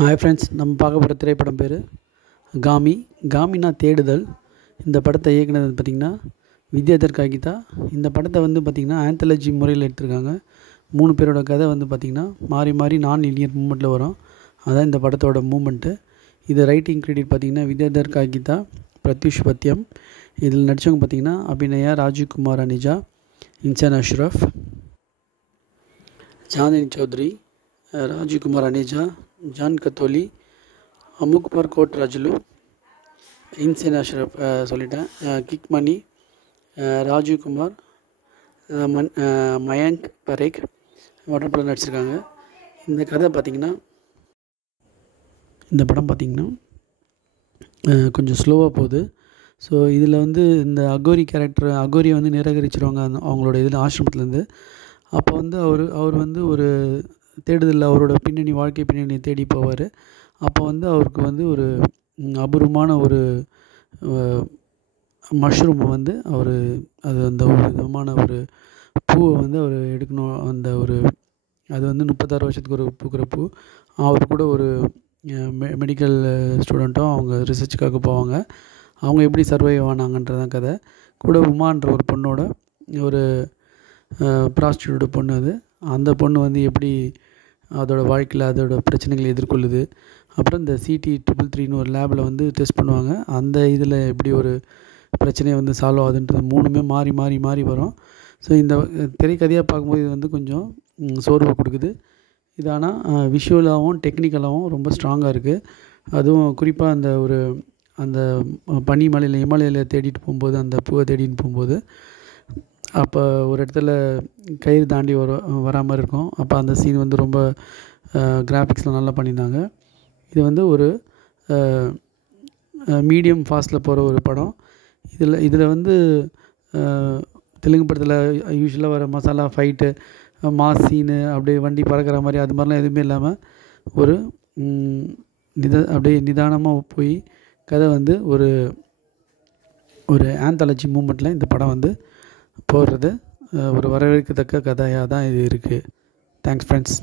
Hi friends, நம்ம பார்க்க போகிற திரைப்படம் பேர் காமி. காமினா தேடுதல். இந்த படத்தை இயக்குனது பார்த்திங்கன்னா வித்யாதர் காகிதா. இந்த படத்தை பார்த்திங்கன்னா ஆந்தாலஜி முறையில் எடுத்திருக்காங்க. 3 பேரோட கதை பார்த்திங்கன்னா மாறி மாறி நான் லீனியர் மூமெண்ட்டில் வரும். அதான் இந்த படத்தோட மூமெண்ட்டு. இது ரைட்டிங் கிரெடிட் பார்த்திங்கன்னா வித்யாதர் காகிதா, பிரத்யூஷ் பத்யம். இதில் நடித்தவங்க பார்த்திங்கன்னா அபிநயா, ராஜீவ்குமார் அனிஜா, இன்சான் அஷ்ரஃப், சாந்தினி சௌத்ரி, ராஜீவ்குமார் அனிஜா, ஜான் கத்தோலி, அமுக்குமார் கோட் ராஜுலு, இன்சான் அஷ்ரஃப் சொல்லிட்டேன், கிக் மணி, ராஜீவ்குமார், மயங்க் பரேக் படம் நடிச்சிருக்காங்க. இந்த கதை பார்த்திங்கன்னா இந்த படம் பார்த்திங்கன்னா கொஞ்சம் ஸ்லோவாக போகுது. ஸோ இதில் இந்த அகோரி கேரக்டர், அகோரியை நிராகரிச்சிருவாங்க அவங்களோட இதில் ஆசிரமத்துலேருந்து. அப்போ அவர் ஒரு தேடுதலில் அவரோட வாழ்க்கை பின்னணியை தேடி போவார். அப்போ அவருக்கு ஒரு அபூர்வமான ஒரு மஷ்ரூமை அவர் அந்த ஒரு விதமான ஒரு பூவை அவர் எடுக்கணும். அது 36 வருஷத்துக்கு ஒரு பூக்கிற பூ. அவர் கூட ஒரு மெடிக்கல் ஸ்டூடெண்ட்டும் அவங்க ரிசர்ச்சுக்காக போவாங்க. அவங்க எப்படி சர்வைவ் ஆனாங்கன்றதான் கதை. கூட உமான்ற ஒரு பொண்ணோட ஒரு ப்ராஸ்டியூட் பொண்ணு. அந்த பொண்ணு எப்படி அதோடய வாழ்க்கையில் அதோட பிரச்சனைகளை எதிர்கொள்ளுது. அப்புறம் இந்த CT333 ஒரு லேபில் டெஸ்ட் பண்ணுவாங்க. அந்த இதில் எப்படி ஒரு பிரச்சனையை சால்வ் ஆகுதுன்றது 3மே மாறி மாறி மாறி வரும். ஸோ இந்த திரைக்கதையாக பார்க்கும்போது இது கொஞ்சம் சோர்வை கொடுக்குது. இது ஆனால் விஷுவலாகவும் டெக்னிக்கலாகவும் ரொம்ப ஸ்ட்ராங்காக இருக்குது. அதுவும் குறிப்பாக அந்த பனிமலையில் இமாலயில் தேடிட்டு போகும்போது, அந்த பூவை தேடிட்டு போகும்போது, அப்போ ஒரு இடத்துல கயிறு தாண்டி வரா மாதிரி இருக்கும். அப்போ அந்த சீன் ரொம்ப கிராஃபிக்ஸ்லாம் நல்லா பண்ணியிருந்தாங்க. இது ஒரு மீடியம் ஃபாஸ்ட்டில் போகிற ஒரு படம். இதில் தெலுங்கு படத்தில் யூஸ்வலாக வர மசாலா ஃபைட்டு, மாஸ் சீனு, அப்படியே வண்டி பறக்கிற மாதிரி அது மாதிரிலாம் எதுவுமே இல்லாமல் ஒரு அப்படியே நிதானமாக போய் கதை ஒரு ஆந்தாலஜி மூமெண்ட்டில் இந்த படம் போடுறது ஒரு வரவேற்கத்தக்க கதையாக தான் இது இருக்குது. Thanks friends.